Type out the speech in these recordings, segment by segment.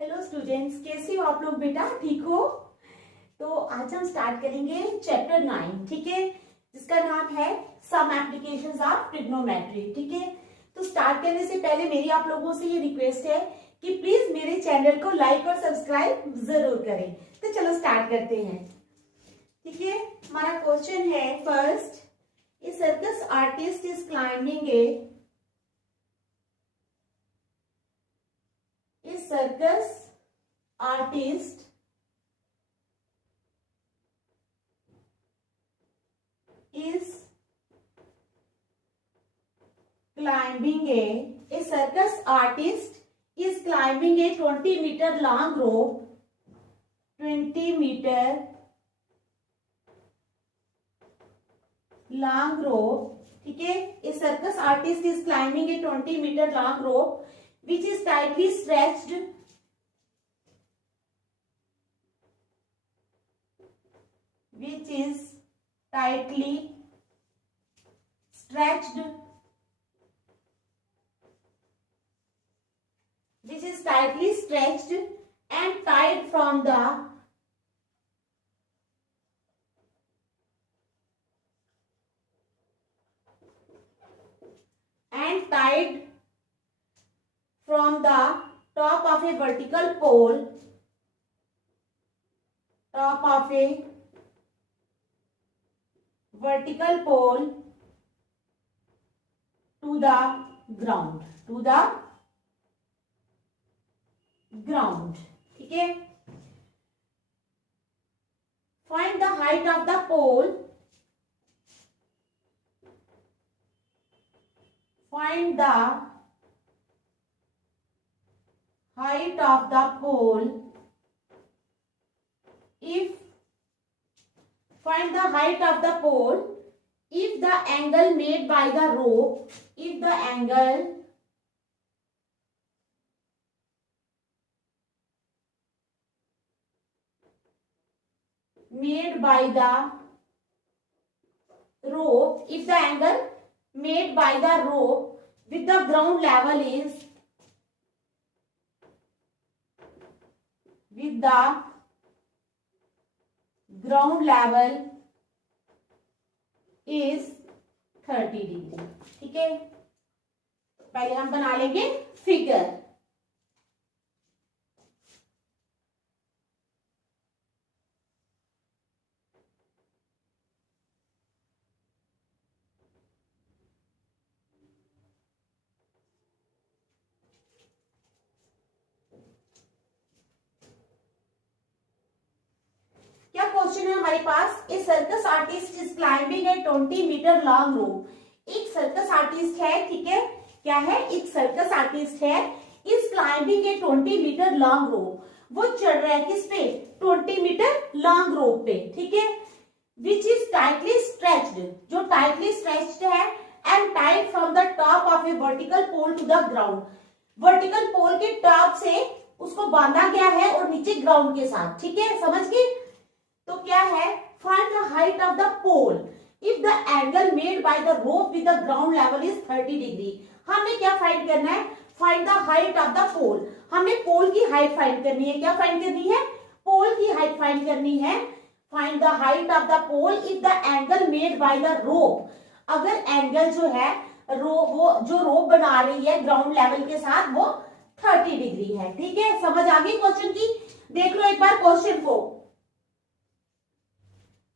Hello students, कैसे हो आप लोग बेटा? ठीक हो? तो आज हम स्टार्ट करेंगे चैप्टर 9, ठीक है, जिसका नाम है सम एप्लीकेशंस ऑफ ट्रिग्नोमेट्री। ठीक है, तो स्टार्ट करने से पहले मेरी आप लोगों से ये रिक्वेस्ट है कि प्लीज मेरे चैनल को लाइक और सब्सक्राइब जरूर करें। तो चलो स्टार्ट करते हैं। ठीक है, हमारा क्वेश्चन है first, A circus artist is climbing A circus artist is climbing a circus artist is climbing a 20-meter long rope, 20-meter long rope. ठीक है, a circus artist is climbing a 20-meter long rope which is tightly stretched and tied from the top of a vertical pole to the ground. ठीक है, find the height of the pole. Find the height of the pole if the angle made by the rope, made by the rope with the ground level is 30 degree. ठीक है, पहले हम बना लेंगे figure. क्या question है हमारे पास? A circus artist is climbing a metre long rope. एक सर्कस आर्टिस्ट है, ठीक है, क्या है? एक सर्कस आर्टिस्ट है, is climbing a metre long rope. वो चढ़ रहा है किस पे? 20-मीटर लॉन्ग रोप पे। ठीक है, विच इज टाइटली स्ट्रेच्ड, जो टाइटली स्ट्रेच्ड है, and tied from the top of a vertical pole to the ground. Vertical pole के टॉप से उसको बांधा गया है और नीचे ग्राउंड के साथ। ठीक है, समझ गए? तो क्या है? Find the height of the pole if the angle made by the rope with the ground level is 30 degree. हमने क्या फाइंड करना है? Find the height of the pole. हमने पोल की हाइट फाइंड करनी है। क्या फाइंड करनी है? पोल की हाइट फाइंड करनी है। Find the height of the pole if the angle made by the rope. अगर एंगल जो है वो जो रोप बना रही है ग्राउंड लेवल के साथ, वो 30 डिग्री है। ठीक है, समझ आ गई क्वेश्चन की? देख लो एक बार क्वेश्चन को।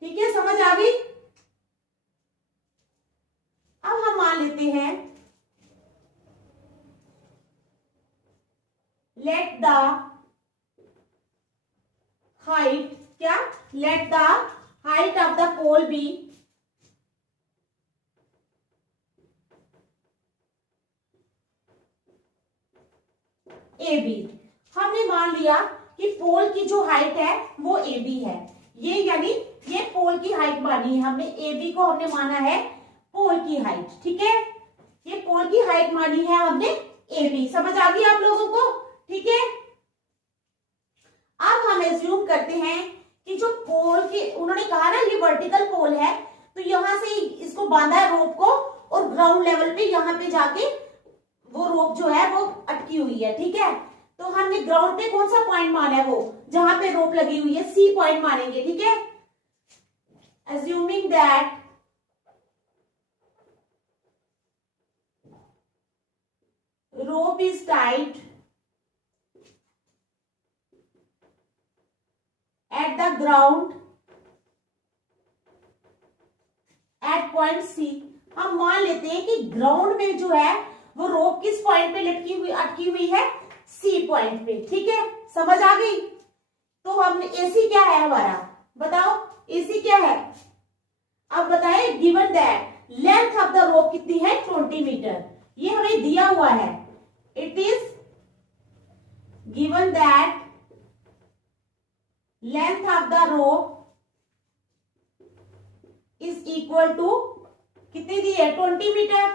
ठीक है, समझ आ गई? अब हम मान लेते हैं, लेट द हाइट, क्या? Let the height of the pole be AB। हमने मान लिया कि पोल की जो हाइट है वो AB है। ये यानी ये पोल की हाइट मानी है हमने। AB को हमने माना है पोल की हाइट। ठीक है, ये पोल की हाइट मानी है हमने AB। समझ आ गई आप लोगों को? ठीक है, अब हम एज्यूम करते हैं कि जो पोल की उन्होंने कहा ना ये वर्टिकल पोल है, तो यहां से इसको बांधा है रोप को, और ग्राउंड लेवल पे यहाँ पे जाके वो रोप जो है वो अटकी हुई है। ठीक है, तो हमने ग्राउंड पे कौन सा पॉइंट माना है, वो जहां पे रोप लगी हुई है, सी पॉइंट मानेंगे, ठीक है। Assuming that rope is tied at the ground at point C। हम मान लेते हैं कि ग्राउंड में जो है वो रोप किस पॉइंट पे अटकी हुई है, सी पॉइंट पे, ठीक है। समझ आ गई। तो हमने एसी क्या है हमारा, बताओ एसी क्या है। अब बताए given that length of the rope कितनी है, 20 मीटर। ये हमें दिया हुआ है। It is given that length of the rope is equal to कितनी दी है, 20 मीटर,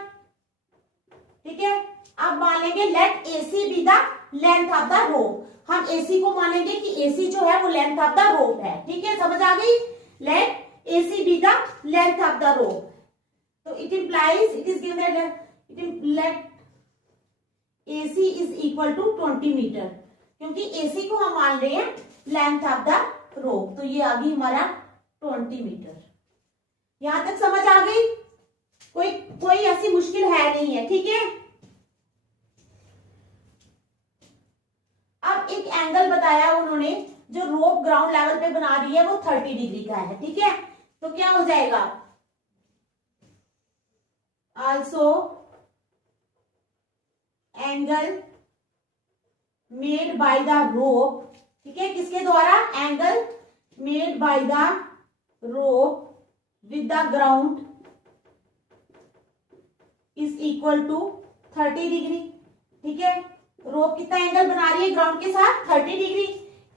ठीक है। अब मान लेंगे let AC be the length of the rope. हम एसी को मानेंगे कि एसी जो है वो लेंथ ऑफ द रोप है, ठीक है। समझ आ गई। Let AC be the length of the rope. तो it implies it is given that let AC is equal to 20 metre, क्योंकि एसी को हम मान रहे हैं लेंथ ऑफ द रोप। तो ये आ गई हमारा 20 मीटर। यहां तक समझ आ गई। कोई ऐसी मुश्किल है नहीं है, ठीक है। अब एक एंगल बताया उन्होंने, जो रोप ग्राउंड लेवल पे बना रही है वो 30 डिग्री का है, ठीक है। तो क्या हो जाएगा, also angle made by the rope, ठीक है। किसके द्वारा, angle made by the rope with the ground is equal to 30 degree, ठीक है। रोप कितना एंगल बना रही है ग्राउंड के साथ, 30 डिग्री।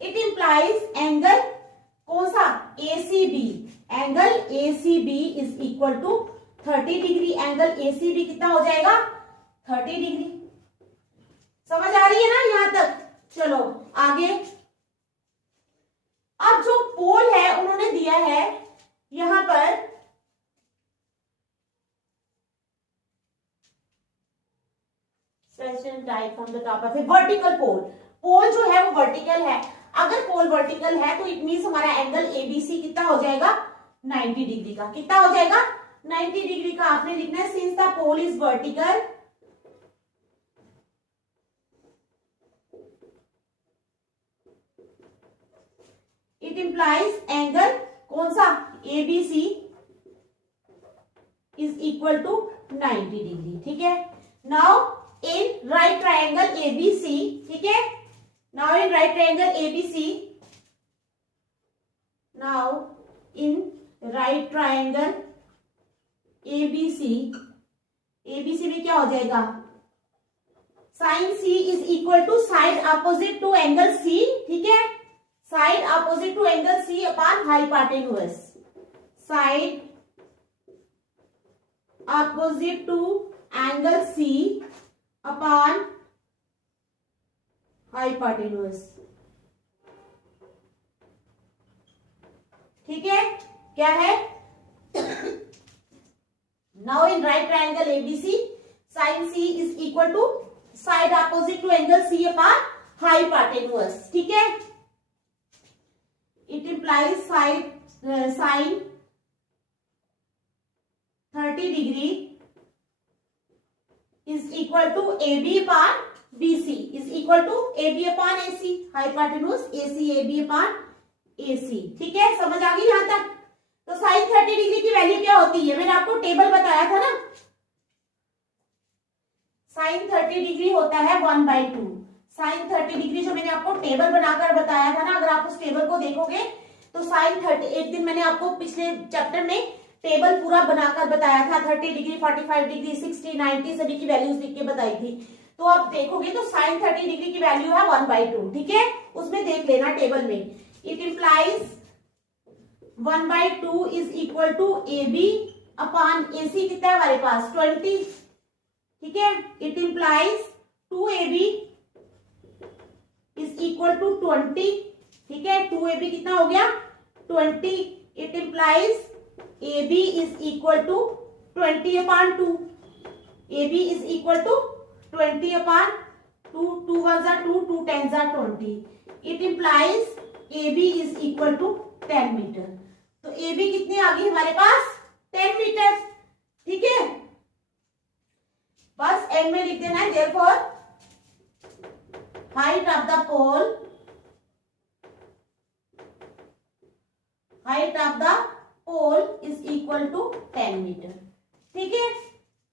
इट इंप्लाइज एंगल कौन सा, ACB। Angle ACB is equal to 30 degree. Angle ACB कितना हो जाएगा, 30 डिग्री। समझ आ रही है ना यहां तक। चलो आगे। अब जो पोल है उन्होंने दिया है यहां पर, tied from the top of a vertical pole. Pole जो है वो वर्टिकल है। अगर पोल वर्टिकल है तो इट मीन्स हमारा एंगल ABC कितना हो जाएगा, 90 डिग्री का। कितना हो जाएगा, 90 डिग्री का। आपने लिखना है since the pole is vertical, it implies angle कौन सा, ABC is equal to 90 degree, ठीक है। Now in right triangle ABC, ठीक है। Now in right triangle ABC, now in right triangle ABC, ABC में क्या हो जाएगा, sine C is equal to side opposite to angle C, ठीक है। Side opposite to angle C upon hypotenuse. Side opposite to angle C upon hypotenuse, ठीक है। क्या है, now in right triangle ABC sine C is equal to side opposite to angle C upon hypotenuse, ठीक है। It implies sine 30 degree is equal to AB upon BC is equal to AB upon AC, hypotenuse AC AB upon AC, ठीक है। समझ आ गई यहां तक। तो साइन 30 डिग्री की वैल्यू क्या होती है, मैंने आपको टेबल बताया था ना। साइन 30 डिग्री होता है 1/2। साइन 30 डिग्री जो मैंने आपको टेबल बनाकर बताया था ना, अगर आप उस टेबल को देखोगे तो साइन 30, एक दिन मैंने आपको पिछले चैप्टर में टेबल पूरा बनाकर बताया था, 30 डिग्री 45 डिग्री 60 90 सभी की वैल्यूज लिख के बताई थी। तो आप देखोगे तो साइन 30 डिग्री की वैल्यू है 1/2, ठीक है। उसमें देख लेना टेबल में। It implies 1/2 is equal to AB upon AC कितना है हमारे पास, 20, ठीक है। It implies 2AB is equal to 20, ठीक है। 2AB कितना हो गया, 20। It implies AB is equal to 20 upon 2. AB is equal to 20 upon 2. 2 1 जा 2, 2 10 जा 20. It implies AB is equal to 10 metre. तो AB कितनी आ गई हमारे पास? 10 मीटर. ठीक है, बस एंड में लिख देना है. therefore height of the pole is equal to 10 metre. ठीक है,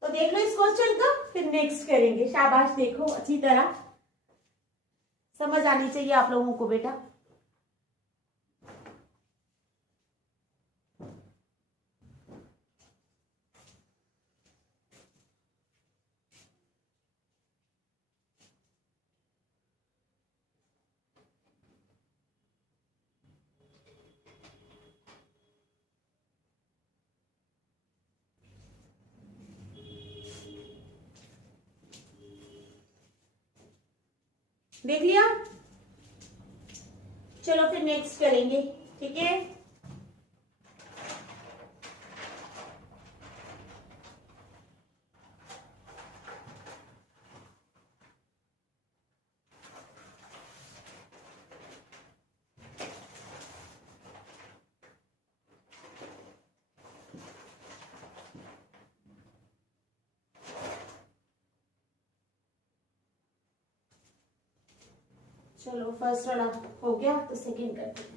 तो देख लो इस क्वेश्चन का, फिर नेक्स्ट करेंगे. शाबाश, देखो अच्छी तरह समझ आनी चाहिए आप लोगों को बेटा. देख लिया, चलो फिर नेक्स्ट करेंगे. ठीक है, चलो फर्स्ट वाला हो गया तो सेकंड करते हैं.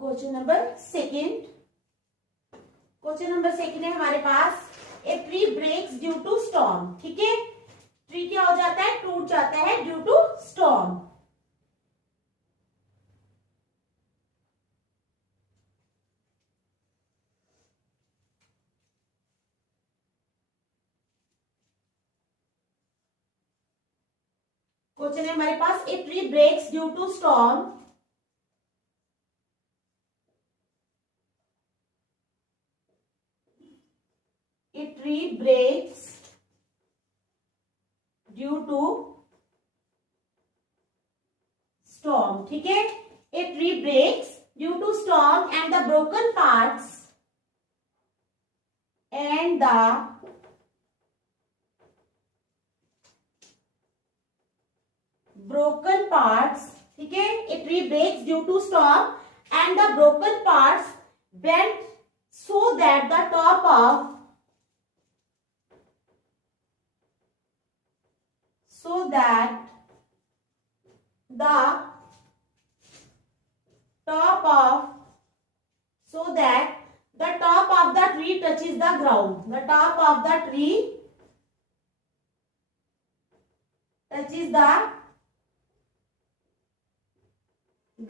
Question number second. Question number second है हमारे पास. A tree breaks due to storm. ठीक है, ट्री क्या हो जाता है? टूट जाता है ड्यू टू स्टॉर्म. क्वेश्चन है हमारे पास. A tree breaks due to storm. A tree breaks due to storm. ठीक है, a tree breaks due to storm and the broken parts ठीक है, a tree breaks due to storm and the broken parts bend so that the top of the top of the tree touches the ground. The top of the tree touches the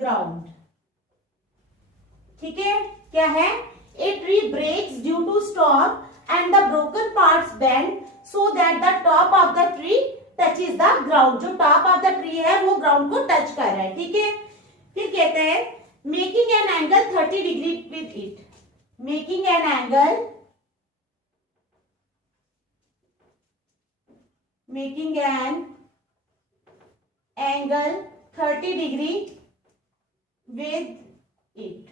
ground. ठीक है, क्या है? A tree breaks due to storm and the broken parts bend so that the top of the tree touches the ground. जो top of the tree है वो ground को touch कर रहा है. ठीक है, फिर कहते हैं making an angle 30 degree with it. Making an angle 30 degree with it.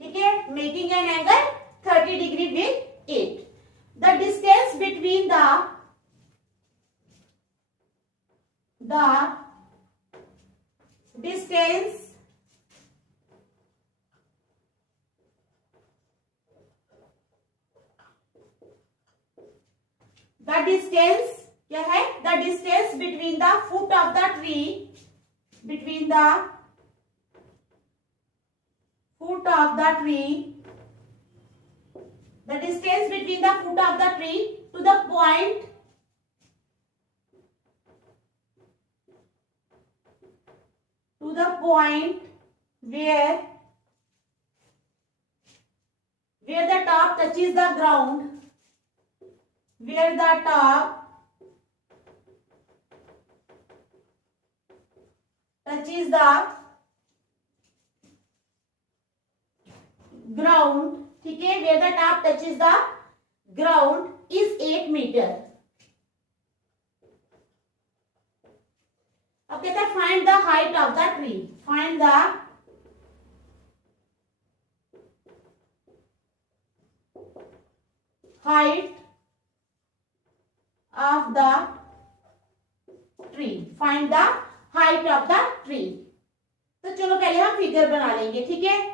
ठीक है, making an angle 30 degree with it. The distance between the distance क्या है? The distance between the foot of the tree, between the foot of the tree, the distance between the foot of the tree to the point where the top touches the ground, where the top touches the ground, ठीक है, where the top touches the ground is 8 metre. अब कहता है find the height of the tree, find the height of the tree, find the height of the tree. तो चलो पहले हम figure बना लेंगे, ठीक है।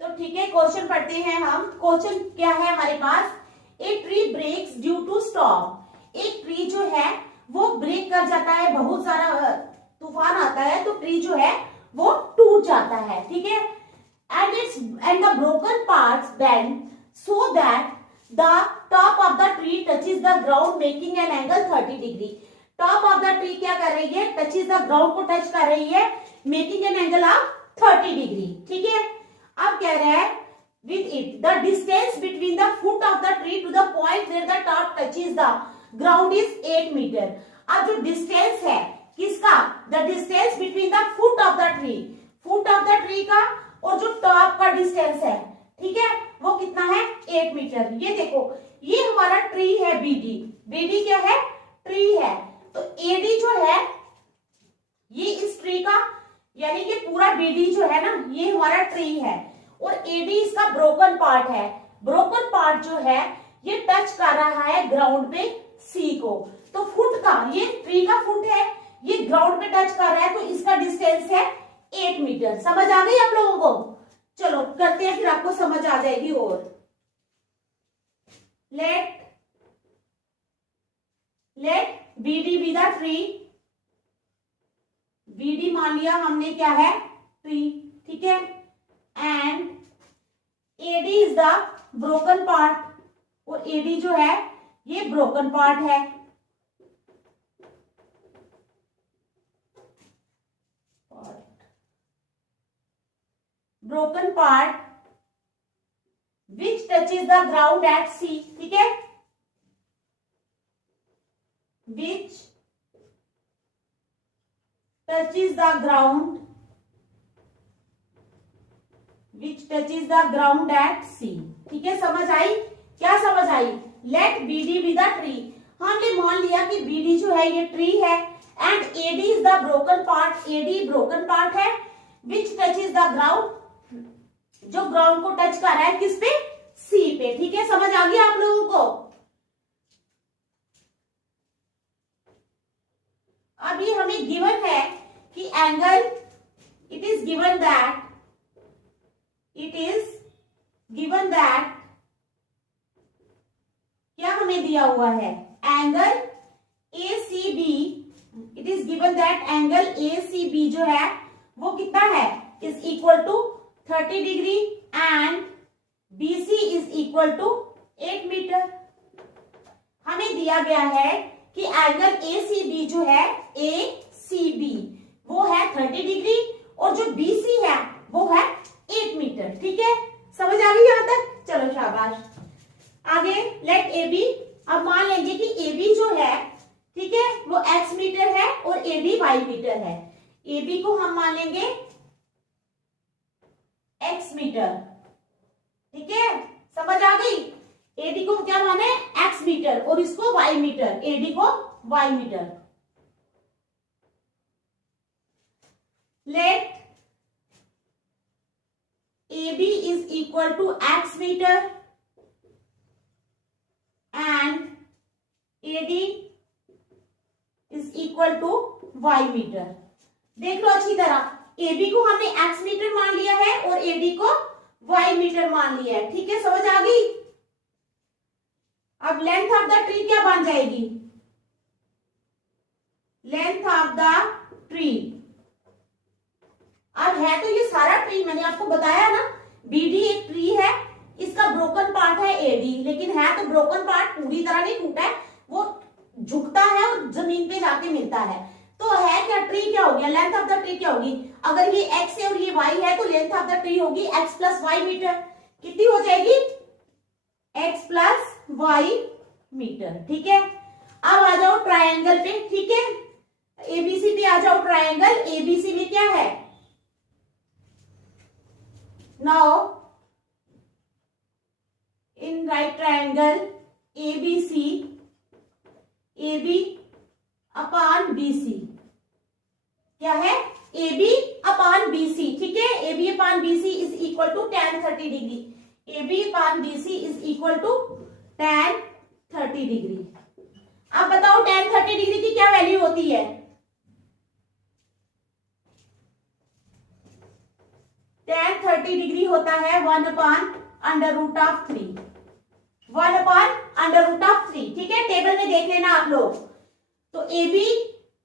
तो ठीक है, क्वेश्चन पढ़ते हैं हम। क्वेश्चन क्या है हमारे पास, a tree breaks due to storm. एक ट्री जो है वो ब्रेक कर जाता है, बहुत सारा तूफान आता है तो ट्री जो है वो टूट जाता है, ठीक है। And the broken parts bend so that the top of the tree touches the ground making an angle 30 degree. Top of the tree क्या कर रही है, टचेस द ग्राउंड को टच कर रही है, making an angle of 30 degree, ठीक है। अब कह रहा है with it the distance between the foot of the tree to the point where the top touches the ground is 8 metre. अब जो डिस्टेंस है किसका, the distance between the foot of the tree, foot of the tree का और जो top का distance है, ठीक है, वो कितना है 8 मीटर। ये देखो, ये हमारा ट्री है बीडी, बीडी क्या है, ट्री है। तो एडी जो है ये इस ट्री का, यानी कि पूरा बीडी जो है ना ये हमारा ट्री है और एडी इसका ब्रोकन पार्ट है। ब्रोकन पार्ट जो है ये टच कर रहा है ग्राउंड पे सी को। तो फुट का, ये ट्री का फुट है, ये ग्राउंड पे टच कर रहा है, तो इसका डिस्टेंस है 8 मीटर। समझ आ गई आप लोगों को? चलो करते हैं, फिर आपको समझ आ जाएगी। और let BD be the tree, BD मान लिया हमने क्या है, ट्री, ठीक है। And AD is the broken part, और एडी जो है ये ब्रोकन पार्ट है। Broken part which touches the ground at C, ठीक है, विच touches the ground, which touches the ground at C, ठीक है। समझ आई? क्या समझ आई? Let BD be the tree। हमने मान लिया कि BD जो है ये ट्री है and AD is the broken part, AD broken part है, which touches the ground, जो ग्राउंड को टच कर रहा है किस पे, C पे, ठीक है। समझ आ गया आप लोगों को? अभी हमें गिवन है कि angle, it is given that क्या हमें दिया हुआ है, angle ACB, it is given that angle ACB जो है वो कितना है, is equal to 30 degree and BC is equal to 8 metre. हमें दिया गया है कि एंगल ACB जो है, ACB वो है 30 डिग्री और जो BC है वो है 8 मीटर, ठीक है। समझ आ गई यहां तक? चलो शाबाश। आगे लेट AB, अब मान लेंगे कि AB जो है, ठीक है, वो x मीटर है और AB y मीटर है। AB को हम मान लेंगे x मीटर, ठीक है। समझ आ गई? AD को क्या माने, x मीटर, और इसको y मीटर, AD को y metre. Let is equal to x meter and AD is equal to y metre. देख लो अच्छी तरह, AB को हमने x मीटर मान लिया है और AD को y मीटर मान लिया है। ठीक है, समझ आ गई। अब लेंथ ऑफ द ट्री क्या बन जाएगी? लेंथ ऑफ द ट्री, अब है तो ये सारा ट्री, मैंने आपको बताया ना, BD एक ट्री है, इसका ब्रोकन पार्ट है AD, लेकिन है तो ब्रोकन पार्ट पूरी तरह नहीं टूटा है, वो झुकता है और जमीन पे जाके मिलता है। तो है क्या, ट्री क्या हो गया, लेंथ ऑफ द ट्री क्या होगी? अगर ये x है और ये y है तो लेंथ ऑफ द ट्री होगी x प्लस वाई मीटर। कितनी हो जाएगी? x plus y metre. ठीक है, अब आ जाओ ट्रायंगल पे। ठीक है, एबीसी पे आ जाओ। ट्रायंगल एबीसी में क्या है? Now in right triangle ABC, AB upon BC क्या है? AB upon BC। ठीक है, AB upon BC is equal to tan 30 degree. AB upon BC is equal to tan 30 degree. अब बताओ tan 30 डिग्री की क्या वैल्यू होती है? tan 30 डिग्री होता है 1 upon under root of 3, 1 upon under root of 3। ठीक है, टेबल में देख लेना आप लोग। तो AB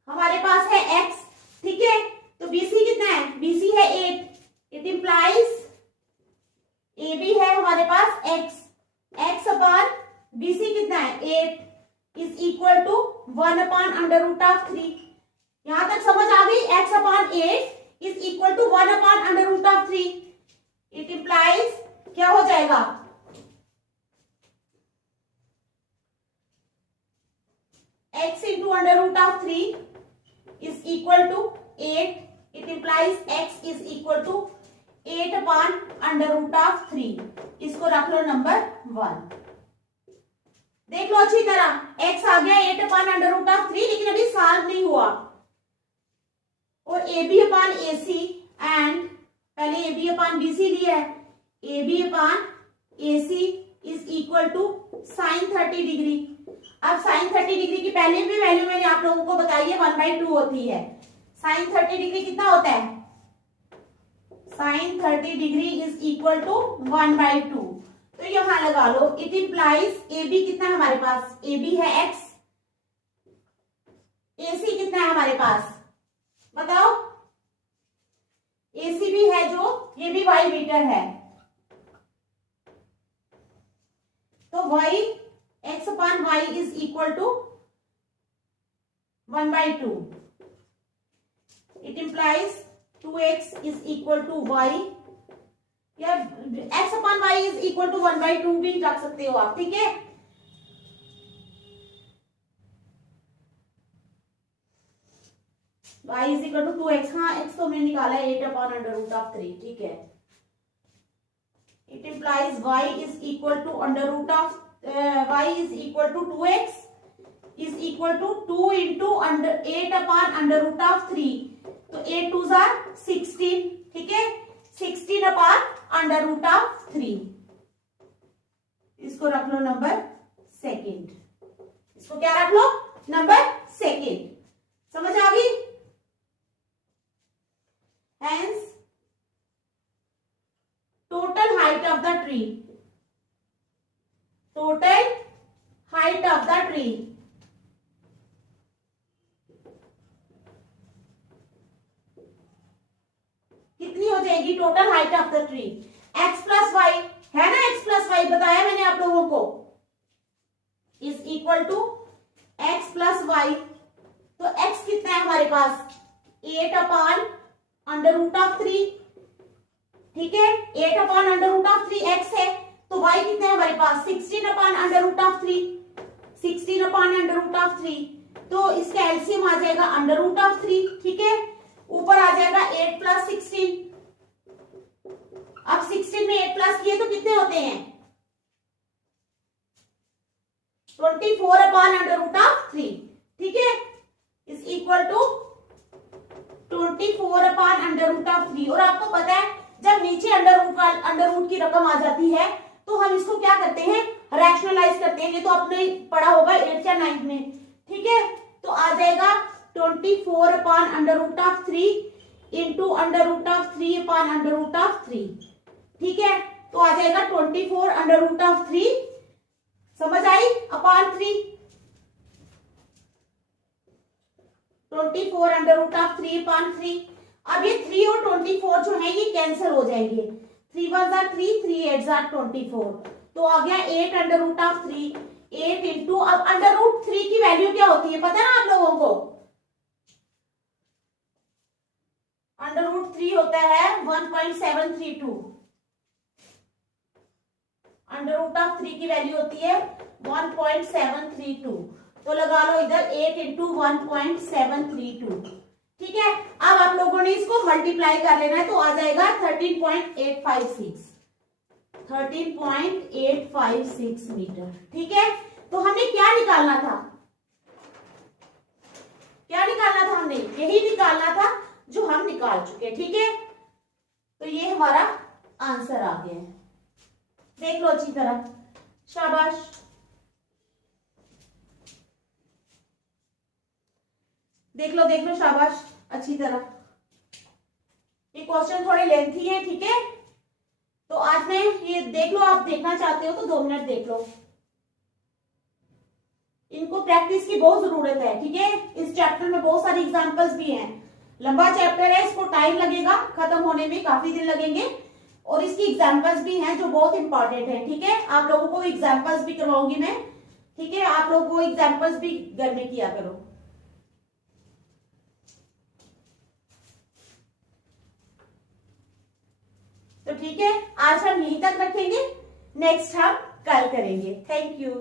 हमारे पास है x, ठीक है, तो BC कितना है? BC है 8, इट इंप्लाइज AB है हमारे पास x, x अपॉन BC कितना है? 8 is equal to 1 upon under root of 3। यहां तक समझ आ गई? x upon 8 is equal to 1 upon under root of 3। It implies क्या हो जाएगा? x into under root of 3 is equal to 8. It implies x is equal to 8 upon under root of 3. इसको रख लो नंबर 1। देख लो अच्छी तरह, x आ गया 8 upon under root of 3, लेकिन अभी सॉल्व नहीं हुआ। और AB upon AC एंड पहले AB upon BC लिया है, AB upon AC is equal to sin 30 degree. अब साइन 30 डिग्री की पहले भी वैल्यू मैंने आप लोगों को बताई है 1/2 होती है। साइन 30 डिग्री कितना होता है? Sine 30 degree is equal to 1/2। तो यहां लगा लो, इट इंप्लाइज AB कितना है हमारे पास? AB है x, AC कितना है हमारे पास? बताओ। AC भी है जो, ये भी y मीटर है, तो y x upon y is equal to 1/2. It implies 2x is equal to y, या x upon y is equal to 1/2 भी रख सकते हो आप। ठीक है, y is equal to 2x, हाँ x तो मैंने निकाला है 8 upon under root of 3। ठीक है, it implies y is equal to under root of y is equal to 2x is equal to 2 into under 8 upon under root of 3, तो 8 2s are 16। ठीक है, 16 upon under root of 3, इसको रख लो number second. इसको क्या रख लो? Number second. समझ आ गई? Hence total height of the tree, total height of the tree कितनी हो जाएगी? Total height of the tree x plus y है ना, x प्लस वाई बताया मैंने आप लोगों को, is equal to x plus y. तो x कितना है हमारे पास? 8 अपॉन अंडर रूट ऑफ 3। ठीक है, 8 upon under root of 3 x है, तो y कितना है हमारे पास? 16 upon under root of 3, 16 upon under root of 3, तो इसका एलसीएम आ जाएगा अंडर रूट ऑफ 3। ठीक है, ऊपर आ जाएगा 8 प्लस 16। अब 16 में 8 प्लस किए तो कितने होते हैं? 24 अपॉन अंडर रूट ऑफ 3। ठीक है, is equal to 24 upon under root of 3। और आपको पता है जब जब नीचे अंडर रूट की रकम आ जाती है तो हम इसको क्या करते हैं, रैशनलाइज करते हैं। ये तो आपने पढ़ा होगा 8th या 9th में, ठीक है। तो आ जाएगा 24 upon under root of 3 into under root of 3 upon under root of 3, ठीक है। तो आ जाएगा 24 अंडर रूट ऑफ 3, समझ आई, upon 3, 24 under root of 3 upon 3। अब ये 3 और 24 जो है ये कैंसिल हो जाएंगे, 3 1 जार 3, 3 8 जार 24, तो आ गया 8 अंडर रूट ऑफ 3, 8 इंटू, अब अंडर रूट 3 की वैल्यू क्या होती है पता है ना आप लोगों को, अंडर रूट 3 होता है 1.732, अंडर रूट ऑफ 3 की वैल्यू होती है 1.732, तो लगा लो इधर 8 इंटू 1.732, ठीक है। अब आप लोगों ने इसको मल्टीप्लाई कर लेना है, तो आ जाएगा 13.856, 13.856 मीटर, ठीक है। तो हमने क्या निकालना था, क्या निकालना था, हमने यही निकालना था जो हम निकाल चुके, ठीक है। तो ये हमारा आंसर आ गया है, देख लो अच्छी तरह, शाबाश। देख लो शाबाश अच्छी तरह। ये क्वेश्चन थोड़े लेंथी है, ठीक है। तो आज मैं ये देख लो, आप देखना चाहते हो तो 2 मिनट देख लो, इनको प्रैक्टिस की बहुत जरूरत है, ठीक है। इस चैप्टर में बहुत सारी एग्जांपल्स भी हैं, लंबा चैप्टर है, इसको टाइम लगेगा, खत्म होने में काफी दिन लगेंगे, और इसकी एग्जांपल्स भी हैं जो बहुत इंपॉर्टेंट है, ठीक है। आप लोगों को एग्जांपल्स भी करवाऊंगी मैं, ठीक है। आप लोगों को एग्जांपल्स भी घर में किया करो। तो ठीक है, आज हम यहीं तक रखेंगे, नेक्स्ट हम कल करेंगे। Thank you.